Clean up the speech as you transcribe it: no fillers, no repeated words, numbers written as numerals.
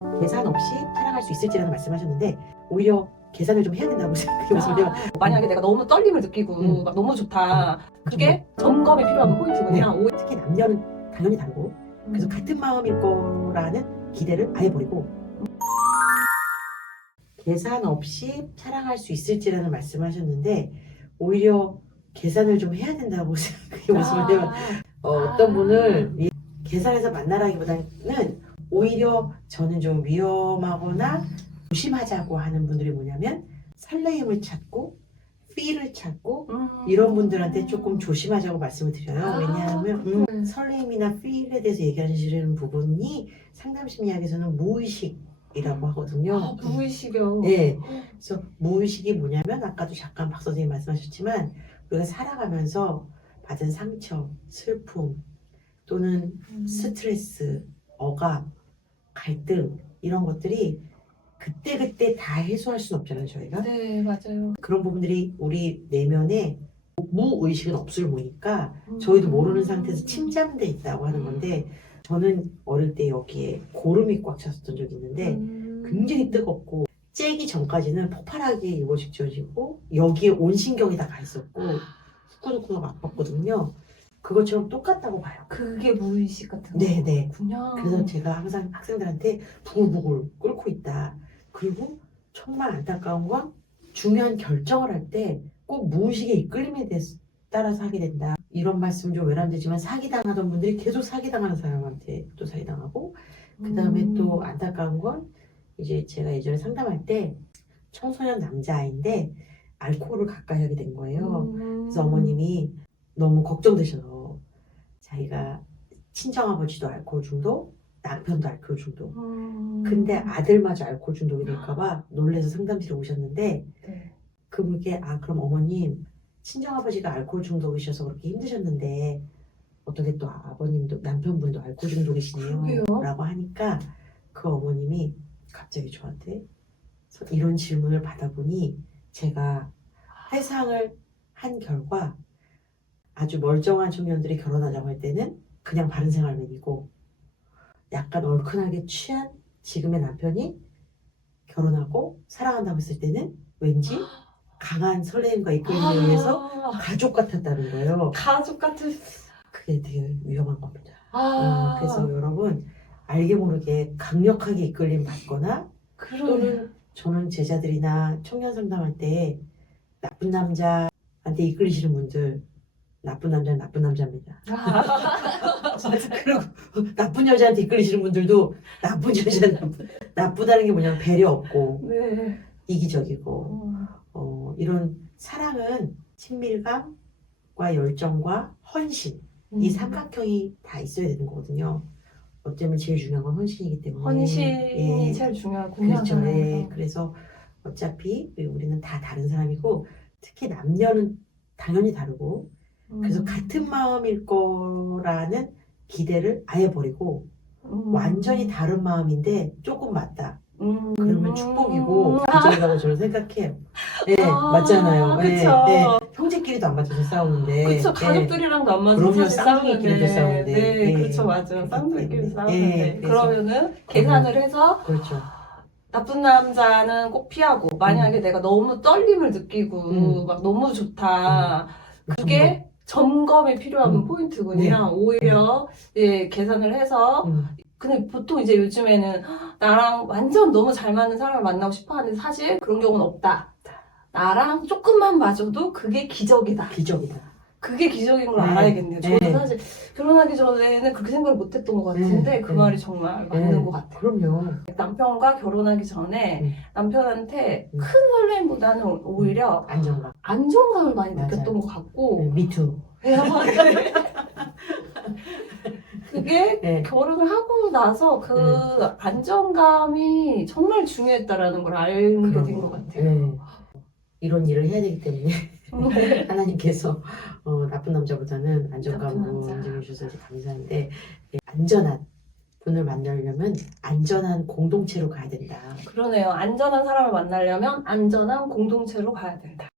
계산 없이 사랑할 수 있을지라는 말씀하셨는데 오히려 계산을 좀 해야 된다고 생각해요. 만약에 내가 너무 떨림을 느끼고 막 너무 좋다. 그게 점검이 필요한 포인트군요. 특히 남녀는 당연히 다르고 그래서 같은 마음일 거라는 기대를 아예 버리고 계산 없이 사랑할 수 있을지라는 말씀하셨는데 오히려 계산을 좀 해야 된다고 생각해요. 어떤 분을 계산해서 만나라기보다는 오히려 저는 좀 위험하거나 조심하자고 하는 분들이 뭐냐면 설레임을 찾고 feel을 찾고 이런 분들한테 조금 조심하자고 말씀을 드려요. 왜냐하면 설레임이나 feel에 대해서 얘기하시는 부분이 상담심리학에서는 무의식이라고 하거든요. 무의식이요. 네. 그래서 무의식이 뭐냐면 아까도 잠깐 박 선생님 말씀하셨지만 우리가 살아가면서 받은 상처, 슬픔 또는 스트레스, 억압, 갈등 이런 것들이 그때그때 다 해소할 수는 없잖아요, 저희가. 네, 맞아요. 그런 부분들이 우리 내면에 무의식은 없을 보니까 저희도 모르는 상태에서 침잠돼 있다고 하는 건데 저는 어릴 때 여기에 고름이 꽉 찼었던 적이 있는데 굉장히 뜨겁고 째기 전까지는 폭발하게 일고 직전이고 여기에 온 신경이 다 가 있었고 후끈후끈 아팠거든요. 그것처럼 똑같다고 봐요. 그게 무의식 같은 네네. 거군요. 그래서 제가 항상 학생들한테 부글부글 끓고 있다. 그리고 정말 안타까운 건 중요한 결정을 할 때 꼭 무의식의 이끌림에 따라서 하게 된다. 이런 말씀 좀 외람되지만 사기당하던 분들이 계속 사기당하는 사람한테 또 사기당하고 그 다음에 또 안타까운 건 이제 제가 예전에 상담할 때 청소년 남자아이인데 알코올을 가까이 하게 된 거예요. 그래서 어머님이 너무 걱정되셔서 자기가 친정아버지도 알코올 중독, 남편도 알코올 중독. 근데 아들마저 알코올 중독이 될까봐 놀래서 상담실에 오셨는데 네. 그분께 그럼 어머님 친정아버지가 알코올 중독이셔서 그렇게 힘드셨는데 어떻게 또 아버님도 남편분도 알코올 중독이시네요 그러게요. 라고 하니까 그 어머님이 갑자기 저한테 이런 질문을 받아보니 제가 회상을 한 결과 아주 멀쩡한 청년들이 결혼하자고 할 때는 그냥 바른 생활맨이고 약간 얼큰하게 취한 지금의 남편이 결혼하고 사랑한다고 했을 때는 왠지 강한 설레임과 이끌림에 의해서 가족 같았다는 거예요. 가족 같은. 그게 되게 위험한 겁니다. 아, 그래서 여러분 알게 모르게 강력하게 이끌림 받거나 또는 저는 제자들이나 청년 상담할 때 나쁜 남자한테 이끌리시는 분들 나쁜 남자는 나쁜 남자입니다. 그리고 나쁜 여자한테 이끌리시는 분들도 나쁜 여자는 나쁘다는 게 뭐냐면 배려 없고 네. 이기적이고 이런 사랑은 친밀감과 열정과 헌신 이 삼각형이 다 있어야 되는 거거든요. 어쩌면 제일 중요한 건 헌신이기 때문에 헌신이 제일 중요하군요. 그렇죠. 그래서 어차피 우리는 다 다른 사람이고 특히 남녀는 당연히 다르고 그래서 같은 마음일 거라는 기대를 아예 버리고 완전히 다른 마음인데 조금 맞다. 그러면 축복이고 기적이라고 저는 생각해요. 네, 맞잖아요. 그쵸. 형제끼리도 안 맞아서 싸우는데. 그쵸, 가족들이랑도 안 맞아서 그럼요, 사실 쌍둥이끼리도 싸우는데. 네, 그렇죠, 맞아요. 쌍둥이끼리 싸우는데. 그래서 그러면은 계산을 해서 그렇죠. 나쁜 남자는 꼭 피하고 만약에 내가 너무 떨림을 느끼고 막 너무 좋다. 그게 점검이 필요한 포인트군요. 네. 오히려 계산을 해서 근데 보통 이제 요즘에는 나랑 완전 너무 잘 맞는 사람을 만나고 싶어 하는데 사실 그런 경우는 없다. 나랑 조금만 맞아도 그게 기적이다. 기적이다. 그게 기적인 걸 네. 알아야겠네요. 저도 네. 사실 결혼하기 전에는 그렇게 생각을 못 했던 것 같은데 그 말이 정말 맞는 것 같아요. 그럼요. 남편과 결혼하기 전에 남편한테 큰 설렘보다는 오히려 안정감을 많이 느꼈던 것 같고 미투. 그게 결혼을 하고 나서 그 안정감이 정말 중요했다라는 걸 알게 된 것 같아요. 이런 일을 해야 되기 때문에 하나님께서 나쁜 남자보다는 안정감으로 인정해 주셔서 감사한데 안전한 분을 만나려면 안전한 공동체로 가야 된다. 그러네요. 안전한 사람을 만나려면 안전한 공동체로 가야 된다.